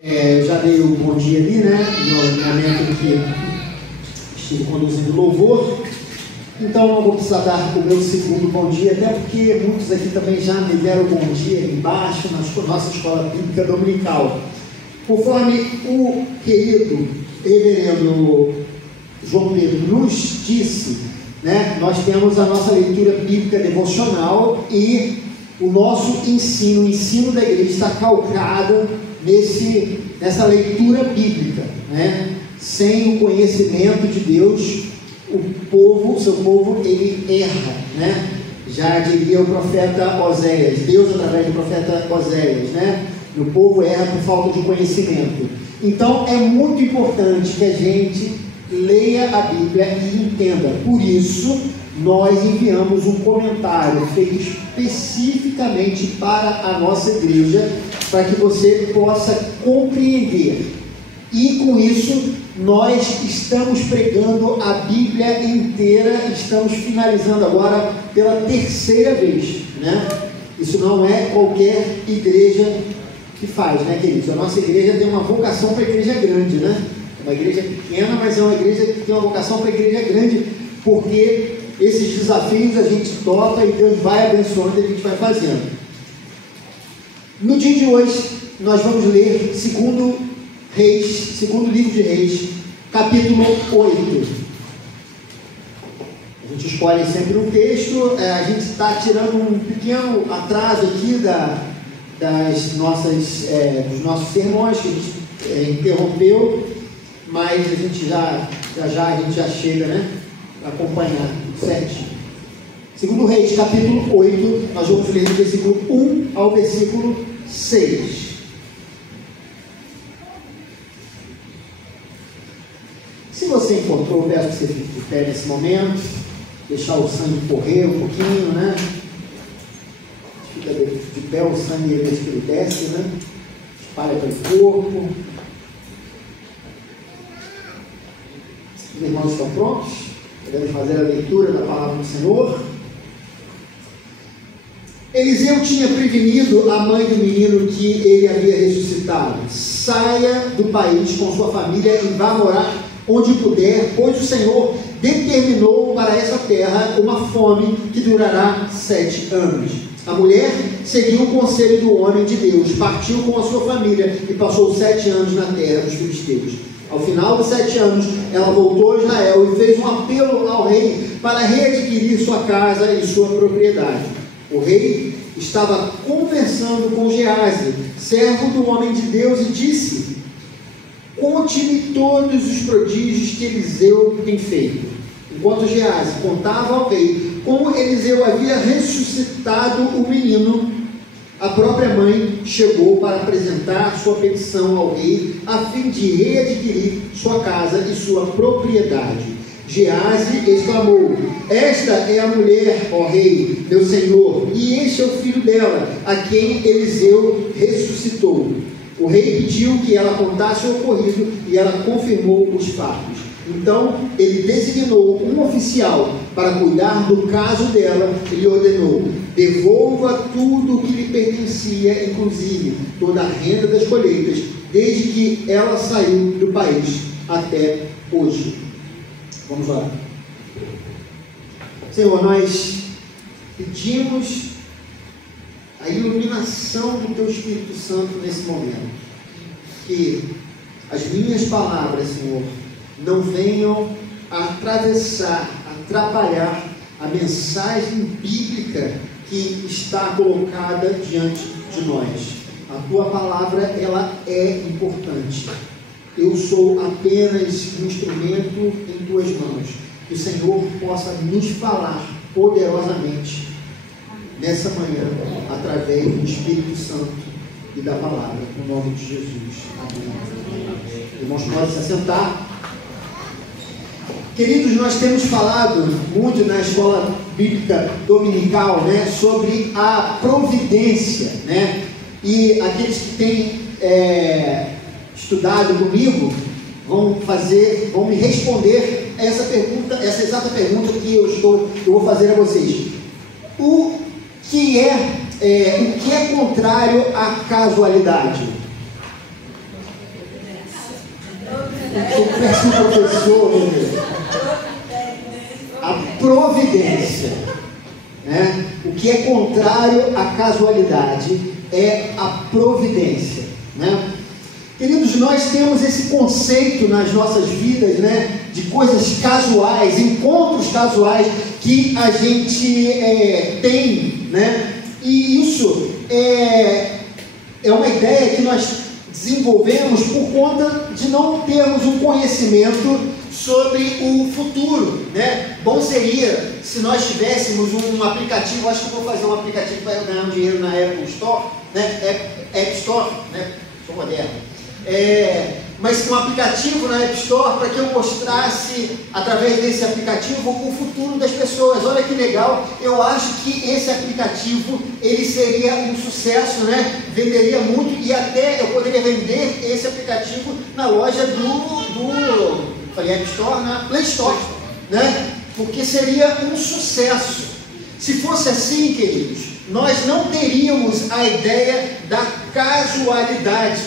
Eu já dei o bom dia ali, né? No momento em que estive conduzindo louvor. Então não vou precisar dar o meu segundo bom dia, até porque muitos aqui também já me deram bom dia embaixo na nossa escola bíblica dominical. Conforme o querido reverendo João Pedro nos disse, né, nós temos a nossa leitura bíblica devocional e o nosso ensino, o ensino da igreja está calcado nessa leitura bíblica, né? Sem o conhecimento de Deus, o seu povo, ele erra, né? Já diria o profeta Oséias, Deus através do profeta Oséias, né? O povo erra por falta de conhecimento. Então é muito importante que a gente leia a Bíblia e entenda. Por isso nós enviamos um comentário feito especificamente para a nossa igreja, para que você possa compreender. E com isso nós estamos pregando a Bíblia inteira, estamos finalizando agora pela terceira vez, né? Isso não é qualquer igreja que faz, né, queridos? A nossa igreja tem uma vocação para a igreja grande, né? É uma igreja pequena, mas é uma igreja que tem uma vocação para a igreja grande, porque esses desafios a gente topa e Deus vai abençoando e a gente vai fazendo. No dia de hoje, nós vamos ler segundo livro de Reis, capítulo 8. A gente escolhe sempre um texto, a gente está tirando um pequeno atraso aqui dos nossos sermões, que a gente interrompeu, mas a gente já chega, né, para acompanhar certinho. Segundo Reis, capítulo 8, nós vamos ler do versículo 1 ao versículo 6. Se você encontrou, peço que você fique de pé nesse momento, deixar o sangue correr um pouquinho, né? Fica de pé, o sangue ele desce, né? Espalha pelo corpo. Os irmãos estão prontos? Podemos fazer a leitura da palavra do Senhor. Eliseu tinha prevenido a mãe do menino que ele havia ressuscitado: saia do país com sua família e vá morar onde puder, pois o Senhor determinou para essa terra uma fome que durará 7 anos. A mulher seguiu o conselho do homem de Deus, partiu com a sua família e passou 7 anos na terra dos filisteus. Ao final dos 7 anos, ela voltou a Israel e fez um apelo ao rei para readquirir sua casa e sua propriedade. O rei estava conversando com Geazi, servo do homem de Deus, e disse: conte-me todos os prodígios que Eliseu tem feito. Enquanto Geazi contava ao rei como Eliseu havia ressuscitado o menino, a própria mãe chegou para apresentar sua petição ao rei, a fim de readquirir sua casa e sua propriedade. Geazi exclamou: esta é a mulher, ó rei, meu senhor, e este é o filho dela, a quem Eliseu ressuscitou. O rei pediu que ela contasse o ocorrido e ela confirmou os fatos. Então ele designou um oficial para cuidar do caso dela e lhe ordenou: devolva tudo o que lhe pertencia, inclusive toda a renda das colheitas, desde que ela saiu do país até hoje. Vamos lá. Senhor, nós pedimos a iluminação do Teu Espírito Santo nesse momento. Que as minhas palavras, Senhor, não venham a atravessar, atrapalhar a mensagem bíblica que está colocada diante de nós. A Tua palavra, ela é importante. Eu sou apenas um instrumento em Tuas mãos. Que o Senhor possa nos falar poderosamente nessa manhã, através do Espírito Santo e da palavra, no nome de Jesus. Amém. Irmãos, podem se assentar. Queridos, nós temos falado muito na escola bíblica dominical, né, sobre a providência, né? E aqueles que têm estudado comigo vão me responder essa pergunta, essa exata pergunta que eu vou fazer a vocês. O que é contrário à casualidade? sou péssimo professor, meu Deus. A providência, né? O que é contrário à casualidade é a providência, né? Queridos, nós temos esse conceito nas nossas vidas, né, de coisas casuais, encontros casuais que a gente tem, né? E isso é uma ideia que nós desenvolvemos por conta de não termos um conhecimento sobre o futuro, né? Bom seria se nós tivéssemos um aplicativo. Acho que eu vou fazer um aplicativo para eu ganhar um dinheiro na Apple Store, né? App Store, né? Sou moderno. Mas um aplicativo na App Store para que eu mostrasse, através desse aplicativo, o futuro das pessoas. Olha que legal, eu acho que esse aplicativo, ele seria um sucesso, né? Venderia muito, e até eu poderia vender esse aplicativo na loja falei App Store, na Play Store, né? Porque seria um sucesso. Se fosse assim, queridos, nós não teríamos a ideia da casualidade,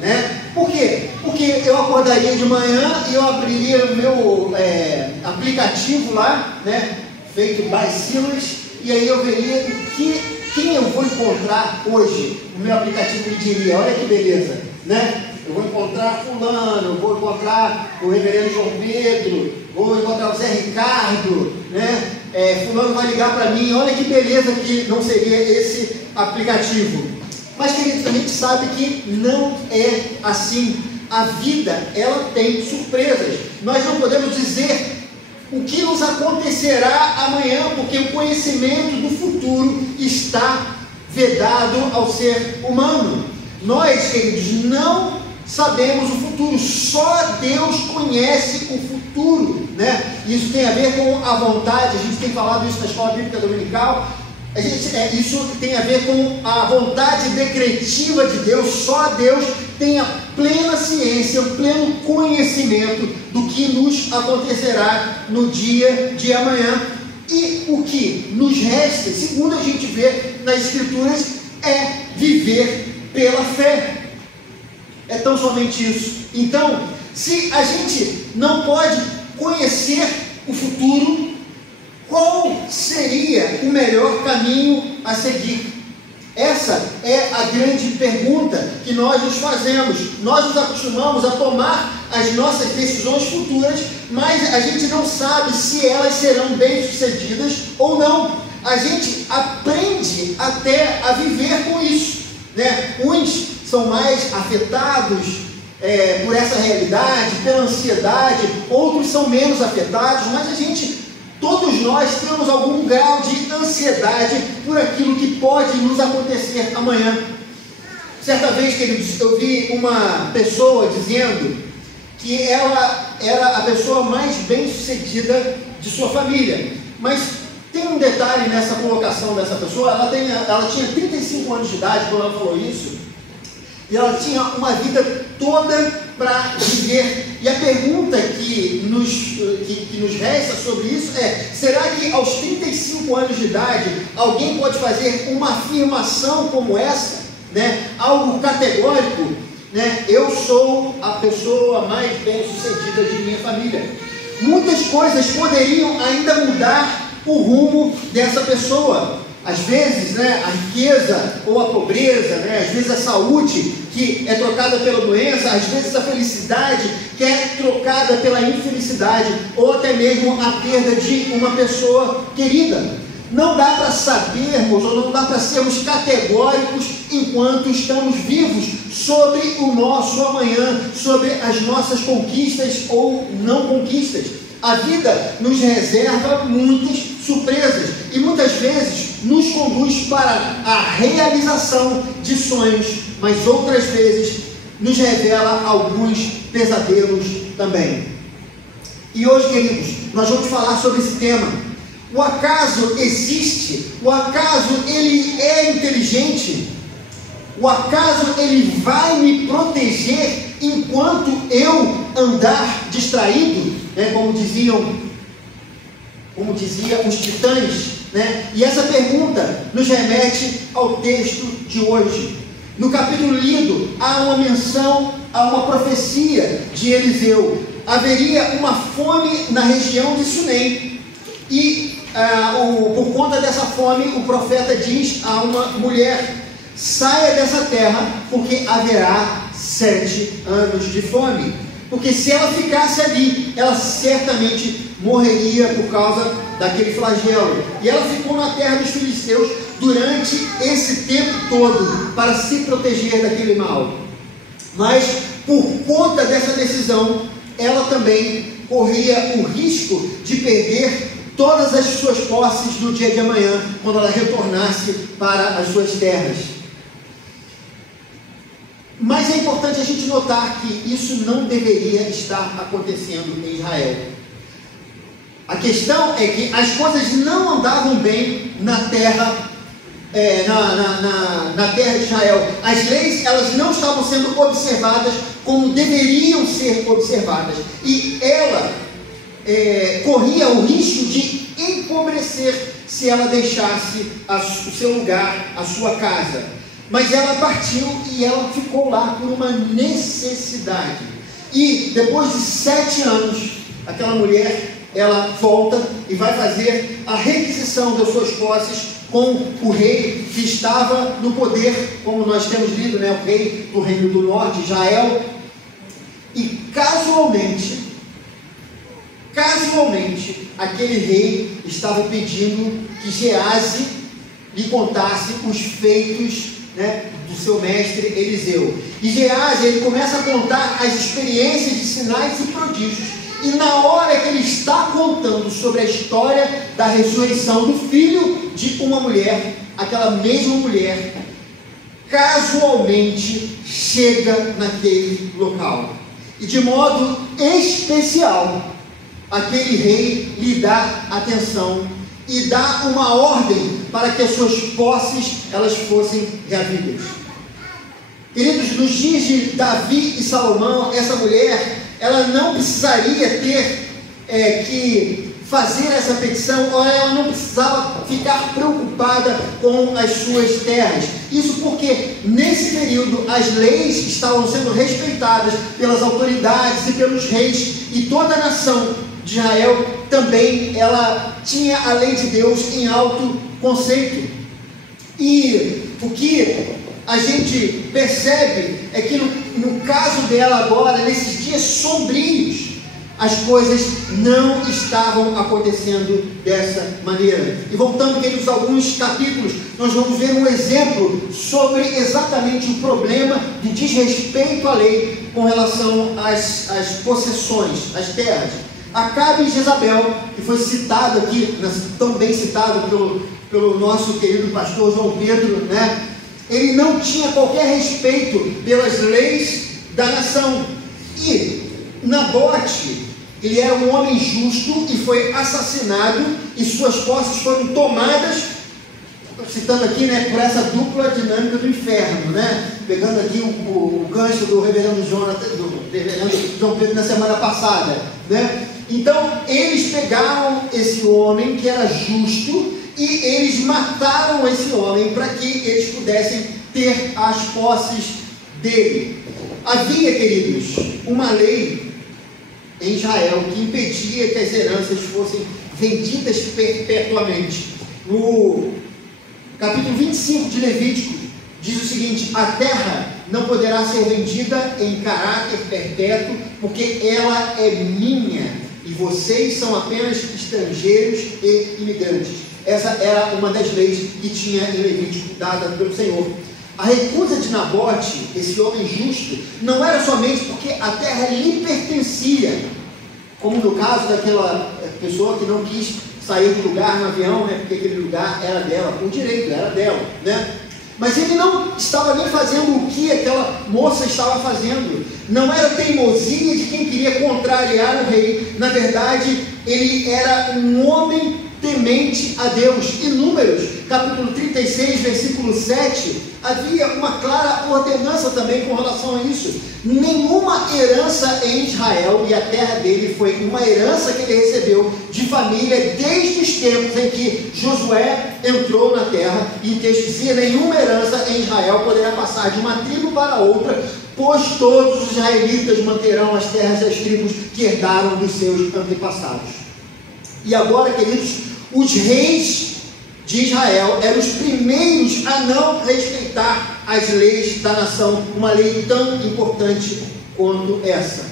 né? Por quê? Porque eu acordaria de manhã e eu abriria o meu aplicativo lá, né, feito by Silas, e aí eu veria quem eu vou encontrar hoje. O meu aplicativo me diria: olha que beleza, né? Eu vou encontrar fulano, vou encontrar o reverendo João Pedro, vou encontrar o Zé Ricardo, né? Fulano vai ligar para mim. Olha que beleza que não seria esse aplicativo. Mas, queridos, a gente sabe que não é assim. A vida, ela tem surpresas. Nós não podemos dizer o que nos acontecerá amanhã, porque o conhecimento do futuro está vedado ao ser humano. Nós, queridos, não sabemos o futuro, só Deus conhece o futuro, né? Isso tem a ver com a vontade. A gente tem falado isso na Escola Bíblica Dominical. Isso tem a ver com a vontade decretiva de Deus. Só Deus tem a plena ciência, o pleno conhecimento do que nos acontecerá no dia de amanhã. E o que nos resta, segundo a gente vê nas Escrituras, é viver pela fé. É tão somente isso. Então, se a gente não pode conhecer o futuro, qual seria o melhor caminho a seguir? Essa é a grande pergunta que nós nos fazemos. Nós nos acostumamos a tomar as nossas decisões futuras, mas a gente não sabe se elas serão bem-sucedidas ou não. A gente aprende até a viver com isso, né? Uns são mais afetados por essa realidade, pela ansiedade, outros são menos afetados, mas todos nós temos algum grau de ansiedade por aquilo que pode nos acontecer amanhã. Certa vez, queridos, eu vi uma pessoa dizendo que ela era a pessoa mais bem-sucedida de sua família. Mas tem um detalhe nessa colocação dessa pessoa. Ela tinha 35 anos de idade quando ela falou isso, e ela tinha uma vida toda para viver. E a pergunta que nos resta sobre isso é: será que aos 35 anos de idade alguém pode fazer uma afirmação como essa, né? Algo categórico, né? Eu sou a pessoa mais bem-sucedida de minha família. Muitas coisas poderiam ainda mudar o rumo dessa pessoa. Às vezes, né, a riqueza ou a pobreza, né, às vezes a saúde que é trocada pela doença, às vezes a felicidade que é trocada pela infelicidade, ou até mesmo a perda de uma pessoa querida. Não dá para sabermos, ou não dá para sermos categóricos enquanto estamos vivos sobre o nosso amanhã, sobre as nossas conquistas ou não conquistas. A vida nos reserva muitas surpresas e muitas vezes nos conduz para a realização de sonhos, mas outras vezes nos revela alguns pesadelos também. E hoje, queridos, nós vamos falar sobre esse tema. O acaso existe? O acaso ele é inteligente? O acaso ele vai me proteger enquanto eu andar distraído, né? Como diziam os titãs, né? E essa pergunta nos remete ao texto de hoje. No capítulo lido, há uma menção a uma profecia de Eliseu. Haveria uma fome na região de Sunem, e por conta dessa fome, o profeta diz a uma mulher: saia dessa terra, porque haverá 7 anos de fome. Porque se ela ficasse ali, ela certamente morreria por causa daquele flagelo. E ela ficou na terra dos filisteus durante esse tempo todo, para se proteger daquele mal. Mas, por conta dessa decisão, ela também corria o risco de perder todas as suas posses no dia de amanhã, quando ela retornasse para as suas terras. Mas é importante a gente notar que isso não deveria estar acontecendo em Israel. A questão é que as coisas não andavam bem na terra, na terra de Israel. As leis, elas não estavam sendo observadas como deveriam ser observadas. E ela corria o risco de empobrecer se ela deixasse o seu lugar, a sua casa. Mas ela partiu e ela ficou lá por uma necessidade. E depois de 7 anos, aquela mulher, ela volta e vai fazer a requisição das suas posses com o rei que estava no poder, como nós temos lido, né? O rei do Reino do Norte, Israel. E casualmente, aquele rei estava pedindo que Geazi lhe contasse os feitos, né, do seu mestre Eliseu. E Geazi, ele começa a contar as experiências de sinais e prodígios. E na hora que ele está contando sobre a história da ressurreição do filho de uma mulher, aquela mesma mulher casualmente chega naquele local. E de modo especial, aquele rei lhe dá atenção e dá uma ordem para que as suas posses elas fossem reavidas. Queridos, nos dias de Davi e Salomão, essa mulher, ela não precisaria ter que fazer essa petição, ou ela não precisava ficar preocupada com as suas terras. Isso porque nesse período as leis estavam sendo respeitadas pelas autoridades e pelos reis, e toda a nação de Israel também ela tinha a lei de Deus em alto conceito. E o que a gente percebe é que no caso dela agora, nesses dias sombrios, as coisas não estavam acontecendo dessa maneira. E voltando, queridos, alguns capítulos, nós vamos ver um exemplo sobre exatamente o problema de desrespeito à lei com relação às possessões, às terras. Acabe e Jezabel, que foi citado aqui, tão bem citado pelo nosso querido pastor João Pedro, né? Ele não tinha qualquer respeito pelas leis da nação. E Nabote, ele era um homem justo e foi assassinado, e suas posses foram tomadas, citando aqui, né, por essa dupla dinâmica do inferno, né? Pegando aqui o gancho do reverendo João Pedro na semana passada, né? Então, eles pegaram esse homem que era justo e eles mataram esse homem para que eles pudessem ter as posses dele. Havia, queridos, uma lei em Israel que impedia que as heranças fossem vendidas perpetuamente. No capítulo 25 de Levítico, diz o seguinte: a terra não poderá ser vendida em caráter perpétuo, porque ela é minha, e vocês são apenas estrangeiros e imigrantes. Essa era uma das leis que tinha em Levítico, dada pelo Senhor. A recusa de Nabote, esse homem justo, não era somente porque a terra lhe pertencia, como no caso daquela pessoa que não quis sair do lugar no avião, né, porque aquele lugar era dela, por direito, era dela, né? Mas ele não estava nem fazendo o que aquela moça estava fazendo. Não era teimosia de quem queria contrariar o rei. Na verdade, ele era um homem temente a Deus. Em Números, capítulo 36, versículo 7, havia uma clara ordenança também com relação a isso. Nenhuma herança em Israel, e a terra dele foi uma herança que ele recebeu de família desde os tempos em que Josué entrou na terra, e o texto dizia: nenhuma herança em Israel poderá passar de uma tribo para outra, pois todos os israelitas manterão as terras das tribos que herdaram dos seus antepassados. E agora, queridos, os reis de Israel eram os primeiros a não respeitar as leis da nação, uma lei tão importante quanto essa.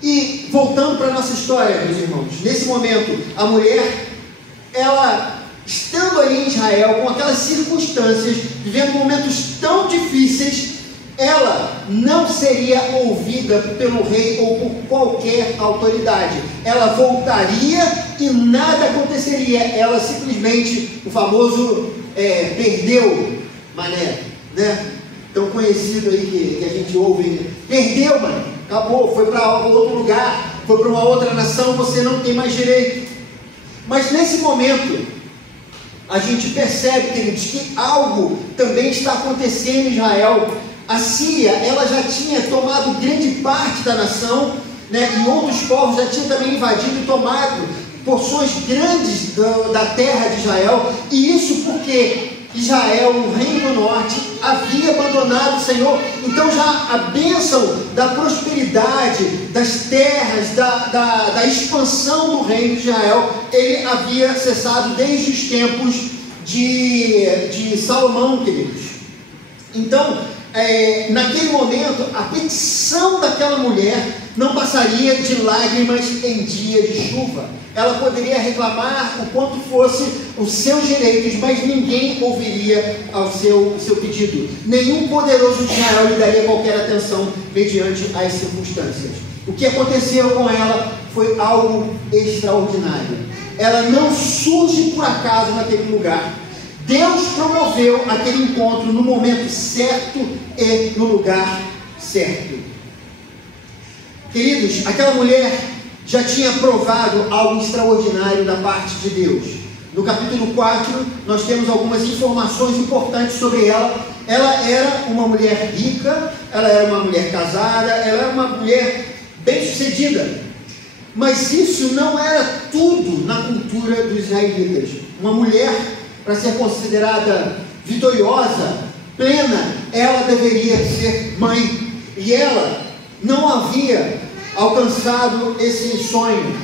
E voltando para a nossa história, meus irmãos, nesse momento, a mulher, ela, estando ali em Israel, com aquelas circunstâncias, vivendo momentos tão difíceis, ela não seria ouvida pelo rei ou por qualquer autoridade. Ela voltaria e nada aconteceria. Ela simplesmente, o famoso perdeu, mané, né? Tão conhecido aí que a gente ouve, perdeu, mano, acabou, foi para outro lugar, foi para uma outra nação, você não tem mais direito. Mas nesse momento, a gente percebe, queridos, que algo também está acontecendo em Israel. A Síria, ela já tinha tomado grande parte da nação, né? E outros povos já tinham também invadido e tomado porções grandes da terra de Israel. E isso porque Israel, o reino do norte, havia abandonado o Senhor. Então já a bênção da prosperidade, das terras, da expansão do reino de Israel, ele havia cessado desde os tempos de Salomão, queridos. Então, naquele momento, a petição daquela mulher não passaria de lágrimas em dia de chuva. Ela poderia reclamar o quanto fosse os seus direitos, mas ninguém ouviria ao seu pedido. Nenhum poderoso de Israel lhe daria qualquer atenção mediante as circunstâncias. O que aconteceu com ela foi algo extraordinário. Ela não surge por acaso naquele lugar. Deus promoveu aquele encontro no momento certo e no lugar certo. Queridos, aquela mulher já tinha provado algo extraordinário da parte de Deus. No capítulo 4, nós temos algumas informações importantes sobre ela. Ela era uma mulher rica, ela era uma mulher casada, ela era uma mulher bem-sucedida. Mas isso não era tudo na cultura dos israelitas. Uma mulher, para ser considerada vitoriosa, plena, ela deveria ser mãe. E ela não havia alcançado esse sonho.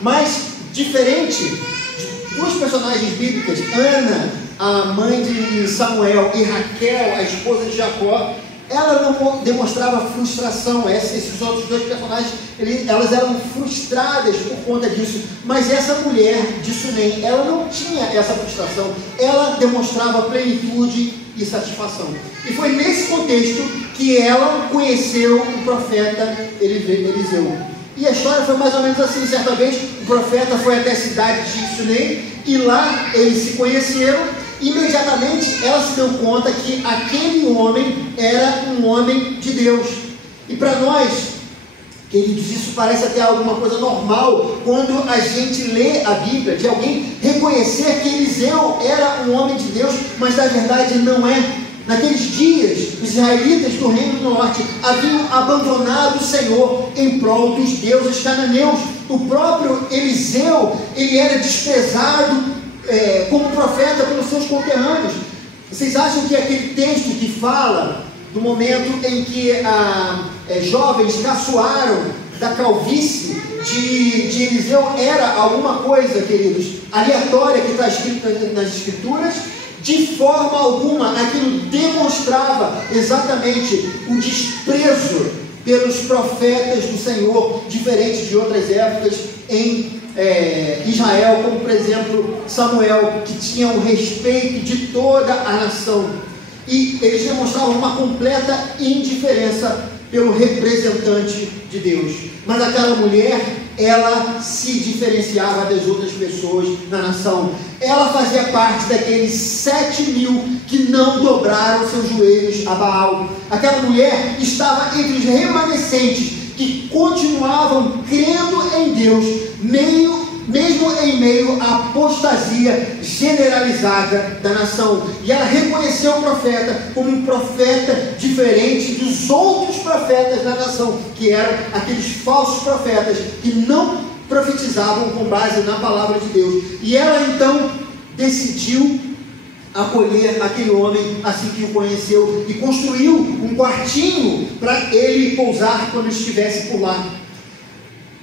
Mas, diferente de duas personagens bíblicas, Ana, a mãe de Samuel, e Raquel, a esposa de Jacó, ela não demonstrava frustração. Esses outros dois personagens, elas eram frustradas por conta disso. Mas essa mulher de Sunem, ela não tinha essa frustração. Ela demonstrava plenitude e satisfação. E foi nesse contexto que ela conheceu o profeta Eliseu. E a história foi mais ou menos assim. Certa vez o profeta foi até a cidade de Sunem e lá eles se conheceram. Imediatamente ela se deu conta que aquele homem era um homem de Deus. E para nós, queridos, isso parece até alguma coisa normal quando a gente lê a Bíblia, de alguém reconhecer que Eliseu era um homem de Deus, mas na verdade não é. Naqueles dias, os israelitas do reino do norte haviam abandonado o Senhor em prol dos deuses cananeus. O próprio Eliseu, ele era desprezado como profeta pelos seus conterrâneos. Vocês acham que aquele texto que fala do momento em que jovens caçoaram da calvície de Eliseu era alguma coisa, queridos, aleatória que está escrito nas Escrituras? De forma alguma. Aquilo demonstrava exatamente o desprezo pelos profetas do Senhor, diferente de outras épocas em Israel, como por exemplo Samuel, que tinha o respeito de toda a nação. E eles demonstravam uma completa indiferença pelo representante de Deus. Mas aquela mulher, ela se diferenciava das outras pessoas na nação. Ela fazia parte daqueles 7.000 que não dobraram seus joelhos a Baal. Aquela mulher estava entre os remanescentes que continuavam crendo em Deus, mesmo em meio à apostasia generalizada da nação. E ela reconheceu o profeta como um profeta diferente dos outros profetas da nação, que eram aqueles falsos profetas que não profetizavam com base na palavra de Deus. E ela então decidiu acolher aquele homem assim que o conheceu e construiu um quartinho para ele pousar quando estivesse por lá.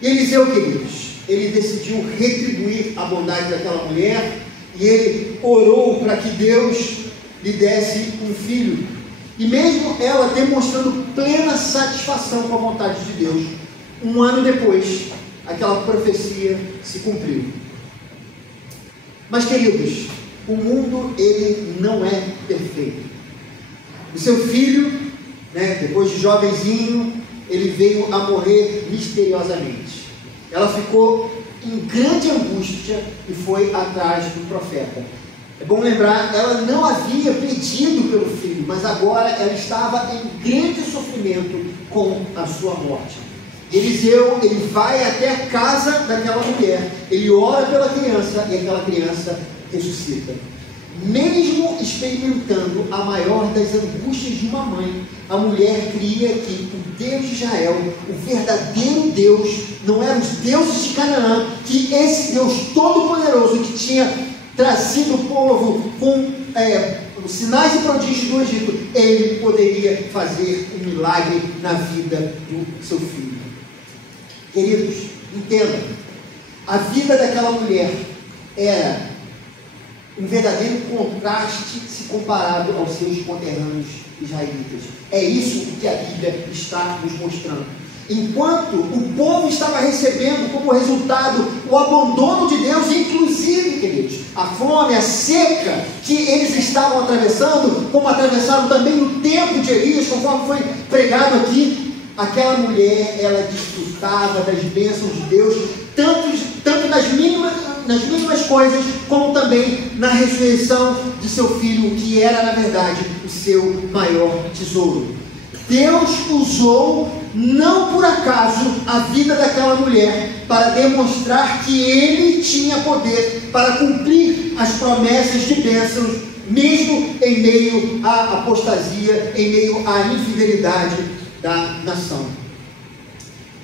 E Eliseu, queridos, ele decidiu retribuir a bondade daquela mulher e ele orou para que Deus lhe desse um filho. E mesmo ela demonstrando plena satisfação com a vontade de Deus, um ano depois, aquela profecia se cumpriu. Mas, queridos, o mundo, ele não é perfeito. O seu filho, depois de jovenzinho, ele veio a morrer misteriosamente. Ela ficou em grande angústia e foi atrás do profeta. É bom lembrar, ela não havia pedido pelo filho, mas agora ela estava em grande sofrimento com a sua morte. Eliseu, ele vai até a casa daquela mulher, ele ora pela criança e aquela criança ressuscita. Mesmo experimentando a maior das angústias de uma mãe, a mulher cria que o Deus de Israel, o verdadeiro Deus, não eram os deuses de Canaã, que esse Deus todo-poderoso que tinha trazido o povo com os sinais e prodígios do Egito, ele poderia fazer um milagre na vida do seu filho. Queridos, entendam, a vida daquela mulher era um verdadeiro contraste se comparado aos seus conterrâneos israelitas. É isso que a Bíblia está nos mostrando. Enquanto o povo estava recebendo como resultado o abandono de Deus, inclusive, queridos, a fome, a seca que eles estavam atravessando, como atravessaram também no tempo de Elias, conforme foi pregado aqui, aquela mulher, ela desfrutava das bênçãos de Deus, tanto nas mínimas coisas, como também na ressurreição de seu filho, que era, na verdade, o seu maior tesouro. Deus usou, não por acaso, a vida daquela mulher para demonstrar que Ele tinha poder para cumprir as promessas de bênçãos, mesmo em meio à apostasia, em meio à infidelidade da nação.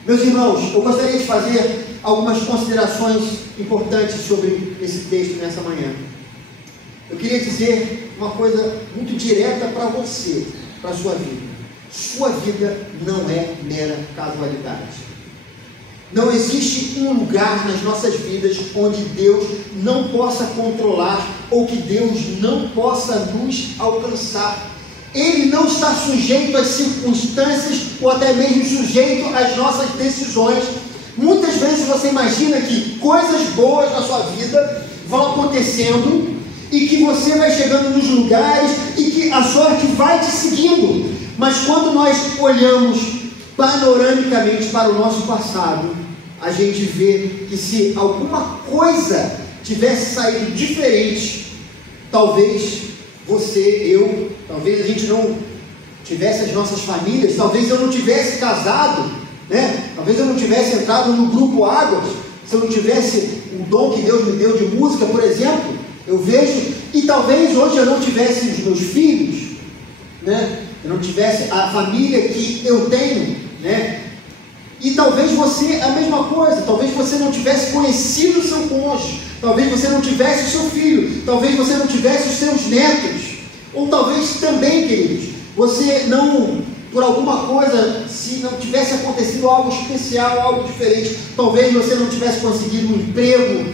Meus irmãos, eu gostaria de fazer algumas considerações importantes sobre esse texto nessa manhã. Eu queria dizer uma coisa muito direta para você, para a sua vida. Sua vida não é mera casualidade. Não existe um lugar nas nossas vidas onde Deus não possa controlar ou que Deus não possa nos alcançar. Ele não está sujeito às circunstâncias ou até mesmo sujeito às nossas decisões. Muitas vezes você imagina que coisas boas na sua vida vão acontecendo e que você vai chegando nos lugares e que a sorte vai te seguindo. Mas quando nós olhamos panoramicamente para o nosse passado, a gente vê que se alguma coisa tivesse saído diferente, talvez você, eu, talvez a gente não tivesse as nossas famílias, talvez eu não tivesse casado, talvez eu não tivesse entrado no grupo Águas, se eu não tivesse o dom que Deus me deu de música, por exemplo, eu vejo, e talvez hoje eu não tivesse os meus filhos, eu não tivesse a família que eu tenho, e talvez você, a mesma coisa, talvez você não tivesse conhecido o seu cônjuge, talvez você não tivesse o seu filho, talvez você não tivesse os seus netos, ou talvez também, queridos, você não, por alguma coisa, se não tivesse acontecido algo especial, algo diferente, talvez você não tivesse conseguido um emprego,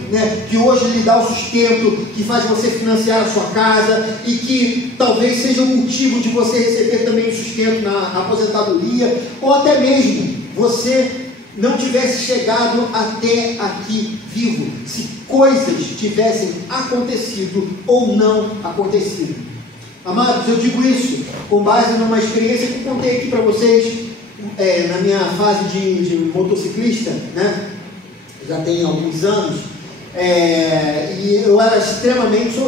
que hoje lhe dá o sustento, que faz você financiar a sua casa, e que talvez seja o motivo de você receber também o sustento na aposentadoria, ou até mesmo você não tivesse chegado até aqui vivo, se coisas tivessem acontecido ou não acontecido. Amados, eu digo isso com base numa experiência que eu contei aqui para vocês na minha fase de motociclista, já tem alguns anos, e eu era extremamente,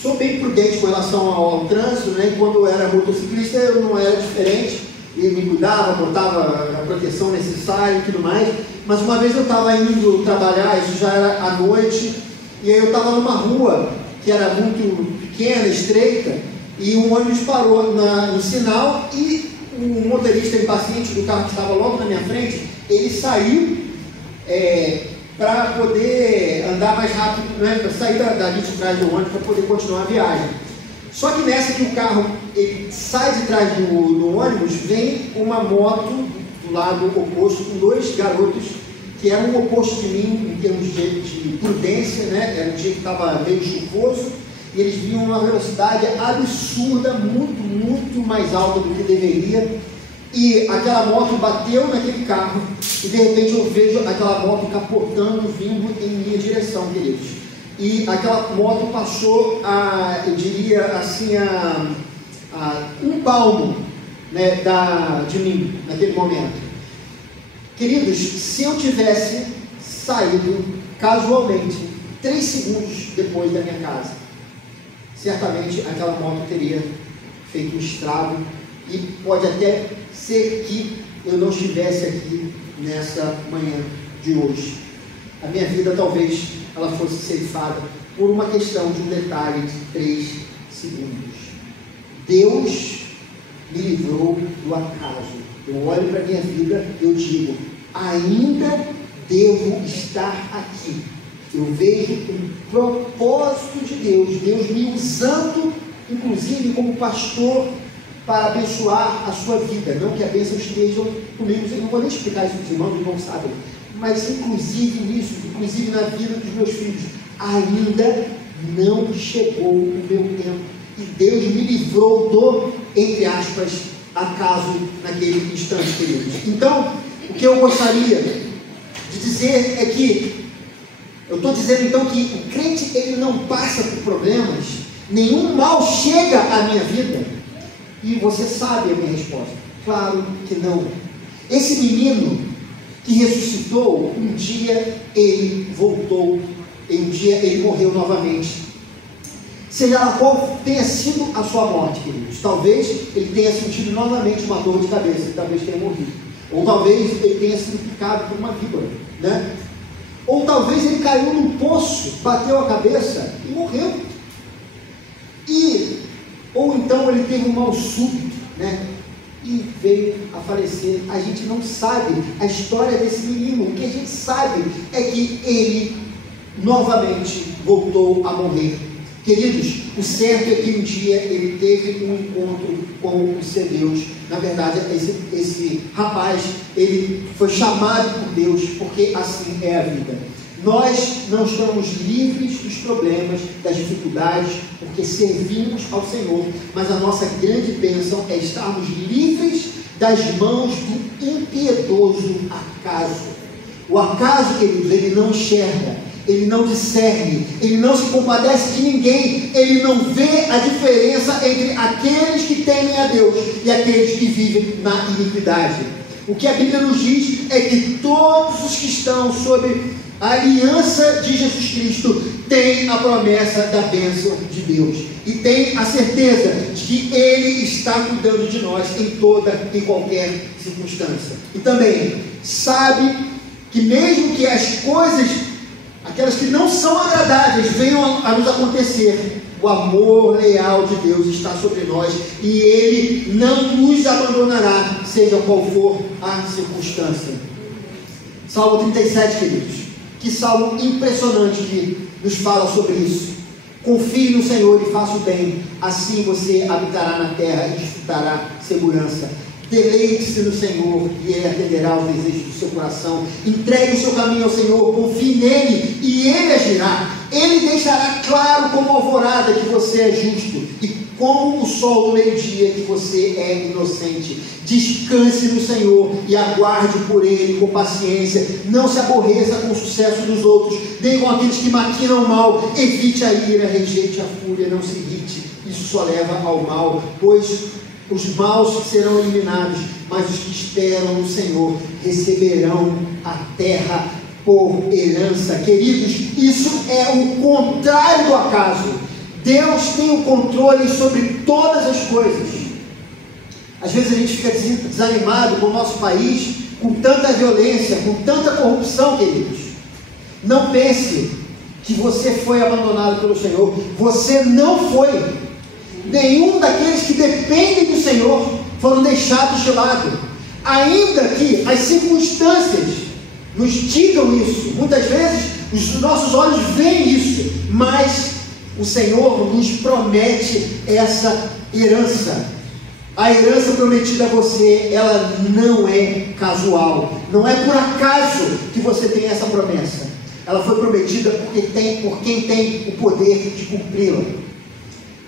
sou bem prudente com relação ao trânsito, e quando eu era motociclista eu não era diferente, e me cuidava, botava a proteção necessária e tudo mais, mas uma vez eu estava indo trabalhar, isso já era à noite, e aí eu estava numa rua que era muito pequena, estreita, e um ônibus parou no sinal e o motorista impaciente do carro que estava logo na minha frente, ele saiu para poder andar mais rápido, né? Para sair dali de trás do ônibus para poder continuar a viagem. Só que nessa que o carro ele sai de trás do ônibus, vem uma moto do lado oposto com dois garotos que eram o oposto de mim em termos de prudência, né? Era um dia que estava meio chuvoso e eles vinham uma velocidade absurda, muito mais alta do que deveria. E aquela moto bateu naquele carro e de repente eu vejo aquela moto capotando, vindo em minha direção, queridos. E aquela moto passou eu diria assim, um palmo, né, de mim naquele momento. Queridos, se eu tivesse saído casualmente 3 segundos depois da minha casa, certamente aquela moto teria feito um estrago e pode até ser que eu não estivesse aqui nessa manhã de hoje. A minha vida talvez ela fosse ceifada por uma questão de um detalhe de 3 segundos. Deus me livrou do acaso. Eu olho para a minha vida e eu digo, ainda devo estar aqui. Eu vejo um propósito de Deus, Deus me usando, inclusive como pastor, para abençoar a sua vida. Não que a bênção esteja comigo, eu não vou nem explicar isso para os irmãos, não sabem, mas inclusive nisso, inclusive na vida dos meus filhos, ainda não chegou o meu tempo. E Deus me livrou do, entre aspas, acaso naquele instante, queridos. Então, o que eu gostaria de dizer é que, eu estou dizendo então que o crente ele não passa por problemas, nenhum mal chega à minha vida. E você sabe a minha resposta. Claro que não. Esse menino que ressuscitou, um dia ele voltou, e um dia ele morreu novamente. Seja lá qual tenha sido a sua morte, queridos, talvez ele tenha sentido novamente uma dor de cabeça, e talvez tenha morrido. Ou talvez ele tenha sido picado por uma víbora, né? Ou talvez ele caiu num poço, bateu a cabeça e morreu. Ou então ele teve um mal súbito, né? E veio a falecer. A gente não sabe a história desse menino. O que a gente sabe é que ele novamente voltou a morrer. Queridos, o certo é que um dia ele teve um encontro com o seu Deus. Na verdade, esse rapaz, ele foi chamado por Deus, porque assim é a vida. Nós não estamos livres dos problemas, das dificuldades, porque servimos ao Senhor, mas a nossa grande bênção é estarmos livres das mãos do impiedoso acaso. O acaso, queridos, ele não enxerga, ele não discerne, ele não se compadece de ninguém, ele não vê a diferença entre aqueles que temem a Deus e aqueles que vivem na iniquidade. O que a Bíblia nos diz é que todos os que estão sob a aliança de Jesus Cristo têm a promessa da bênção de Deus e tem a certeza de que Ele está cuidando de nós em toda e qualquer circunstância. E também sabe que mesmo que as coisas, aquelas que não são agradáveis, venham a nos acontecer, o amor leal de Deus está sobre nós e Ele não nos abandonará, seja qual for a circunstância. Salmo 37, queridos. Que salmo impressionante que nos fala sobre isso. Confie no Senhor e faça o bem, assim você habitará na terra e desfrutará segurança. Deleite-se no Senhor e Ele atenderá aos desejos do seu coração. Entregue o seu caminho ao Senhor, confie nele e Ele agirá. Ele deixará claro como alvorada que você é justo e como o sol do meio-dia que você é inocente. Descanse no Senhor e aguarde por Ele com paciência. Não se aborreça com o sucesso dos outros, nem com aqueles que maquinam o mal. Evite a ira, rejeite a fúria, não se irrite. Isso só leva ao mal, pois os maus serão eliminados, mas os que esperam no Senhor receberão a terra por herança. Queridos, isso é o contrário do acaso. Deus tem o controle sobre todas as coisas. Às vezes a gente fica desanimado com o nosso país, com tanta violência, com tanta corrupção, queridos. Não pense que você foi abandonado pelo Senhor. Você não foi. Nenhum daqueles que dependem do Senhor foram deixados de lado. Ainda que as circunstâncias nos digam isso. Muitas vezes os nossos olhos veem isso, mas o Senhor nos promete essa herança. A herança prometida a você, ela não é casual. Não é por acaso que você tem essa promessa. Ela foi prometida por quem tem o poder de cumpri-la.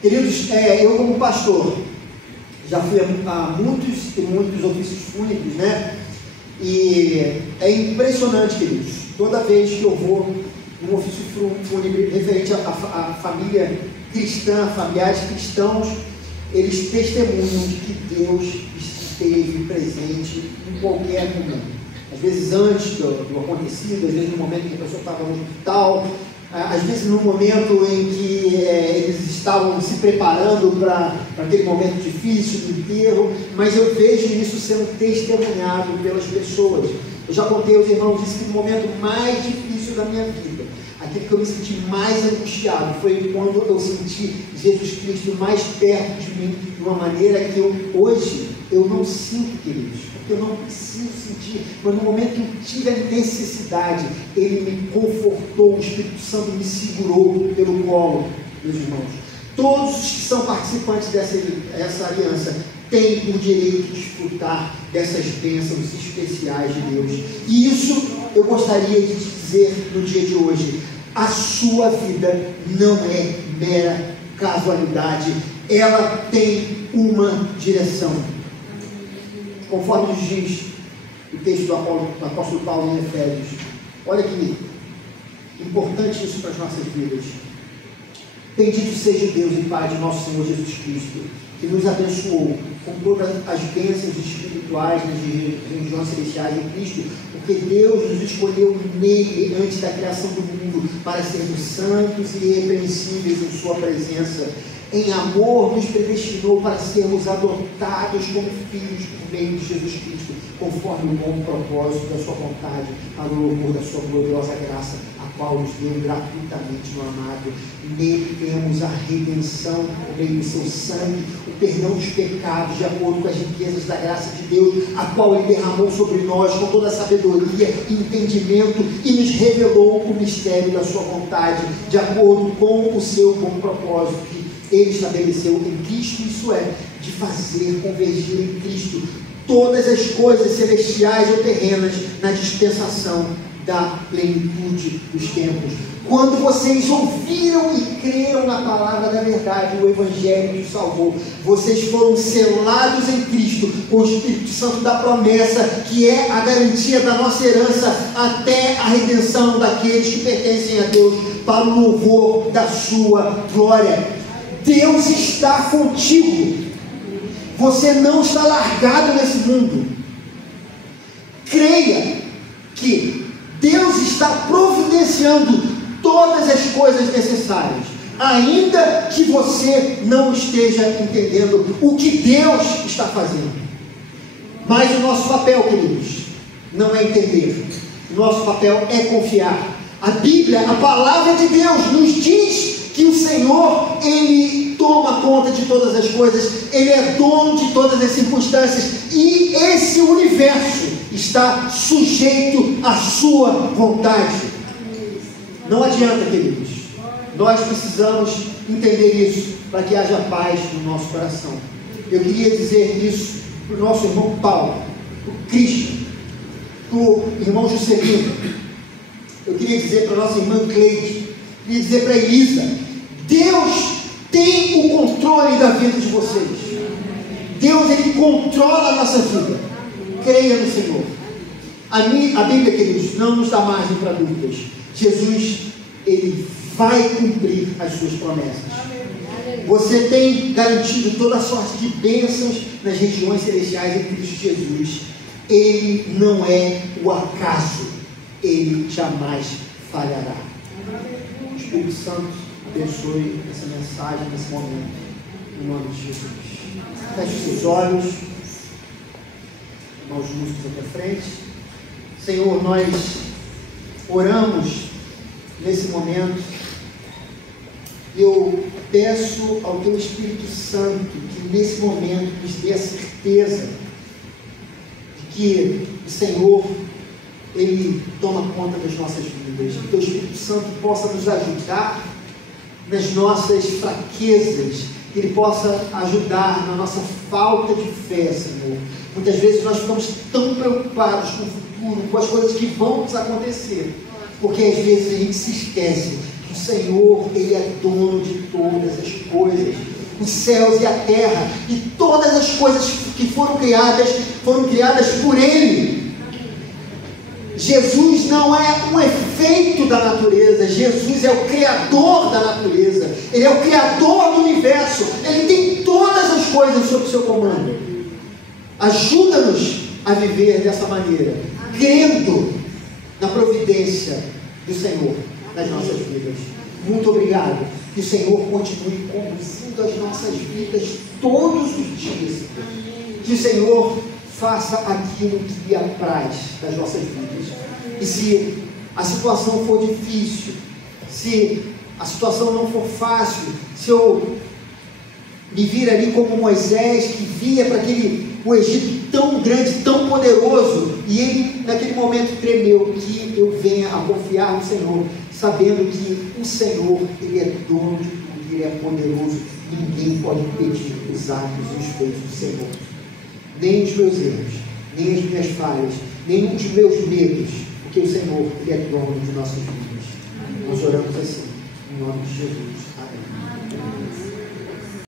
Queridos, eu como pastor, já fui a muitos e muitos ofícios fúnebres, né? E é impressionante, queridos, toda vez que eu vou num ofício fúnebre referente à família cristã, familiares cristãos, eles testemunham de que Deus esteve presente em qualquer momento. Às vezes antes do acontecido, às vezes no momento em que a pessoa estava no hospital, às vezes no momento em que eles estavam se preparando para aquele momento difícil do enterro, mas eu vejo isso sendo testemunhado pelas pessoas. Eu já contei aos irmãos isso, que no momento mais difícil da minha vida, aquele que eu me senti mais angustiado, foi quando eu senti Jesus Cristo mais perto de mim, de uma maneira que hoje eu não sinto, queridos, porque eu não preciso sentir, mas no momento que eu tive a necessidade, Ele me confortou, o Espírito Santo me segurou pelo colo, meus irmãos. Todos os que são participantes dessa aliança têm o direito de desfrutar dessas bênçãos especiais de Deus. E isso eu gostaria de dizer no dia de hoje: a sua vida não é mera casualidade, ela tem uma direção. Conforme nos diz o texto do apóstolo Paulo em Efésios, olha que importante isso para as nossas vidas. Bendito seja Deus e Pai de nosso Senhor Jesus Cristo, que nos abençoou com todas as bênçãos espirituais nas regiões celestiais em Cristo, porque Deus nos escolheu nele antes da criação do mundo para sermos santos e irrepreensíveis em sua presença. Em amor nos predestinou para sermos adotados como filhos por meio de Jesus Cristo, conforme o bom propósito da sua vontade, para o louvor da sua gloriosa graça, a qual nos deu gratuitamente no amado. Nele temos a redenção por meio do seu sangue, o perdão dos pecados, de acordo com as riquezas da graça de Deus, a qual Ele derramou sobre nós com toda a sabedoria e entendimento, e nos revelou o mistério da sua vontade, de acordo com o seu bom propósito, que Ele estabeleceu em Cristo, isso é, de fazer convergir em Cristo todas as coisas celestiais ou terrenas na dispensação da plenitude dos tempos. Quando vocês ouviram e creram na palavra da verdade, o Evangelho que os salvou, vocês foram selados em Cristo com o Espírito Santo da promessa, que é a garantia da nossa herança até a redenção daqueles que pertencem a Deus, para o louvor da sua glória. Deus está contigo. Você não está largado nesse mundo. Creia que Deus está providenciando todas as coisas necessárias, ainda que você não esteja entendendo o que Deus está fazendo. Mas o nosso papel, queridos, não é entender. O nosso papel é confiar. A Bíblia, a palavra de Deus, nos diz que o Senhor, Ele toma conta de todas as coisas, Ele é dono de todas as circunstâncias, e esse universo está sujeito à sua vontade. Não adianta, queridos, nós precisamos entender isso para que haja paz no nosso coração. Eu queria dizer isso para o nosso irmão Paulo, para o Cristo, para o irmão Juscelino. Eu queria dizer para a nossa irmã Cleide, queria dizer para a Elisa: Deus tem o controle da vida de vocês. Deus, Ele controla a nossa vida. Creia no Senhor. A Bíblia, queridos, não nos dá margem para dúvidas. Jesus, Ele vai cumprir as suas promessas. Você tem garantido toda a sorte de bênçãos nas regiões celestiais em Cristo Jesus. Ele não é o acaso. Ele jamais falhará. O Espírito Santo abençoe essa mensagem nesse momento, em nome de Jesus. Feche os seus olhos, irmãos músicos aqui à frente. Senhor, nós oramos nesse momento. Eu peço ao Teu Espírito Santo que nesse momento nos dê a certeza de que o Senhor Ele toma conta das nossas vidas, que o Teu Espírito Santo possa nos ajudar nas nossas fraquezas, que Ele possa ajudar na nossa falta de fé, Senhor. Muitas vezes nós ficamos tão preocupados com o futuro, com as coisas que vão nos acontecer, porque às vezes a gente se esquece que o Senhor, Ele é dono de todas as coisas, os céus e a terra, e todas as coisas que foram criadas por Ele. Jesus não é um efeito da natureza, Jesus é o Criador da natureza, Ele é o Criador do universo, Ele tem todas as coisas sob o seu comando. Ajuda-nos a viver dessa maneira, crendo na providência do Senhor nas nossas vidas. Muito obrigado, que o Senhor continue conduzindo as nossas vidas todos os dias, que o Senhor faça aquilo que lhe apraz das nossas vidas. E se a situação for difícil, se a situação não for fácil, se eu me vir ali como Moisés, que via para o Egito tão grande, tão poderoso, e ele naquele momento tremeu, que eu venha a confiar no Senhor, sabendo que o Senhor, Ele é dono de tudo, Ele é poderoso, ninguém pode impedir os atos e os feitos do Senhor. Nem os meus erros, nem as minhas falhas, nem os meus medos, porque o Senhor, Ele é dono de nossas vidas. Nós oramos assim, em nome de Jesus. Amém.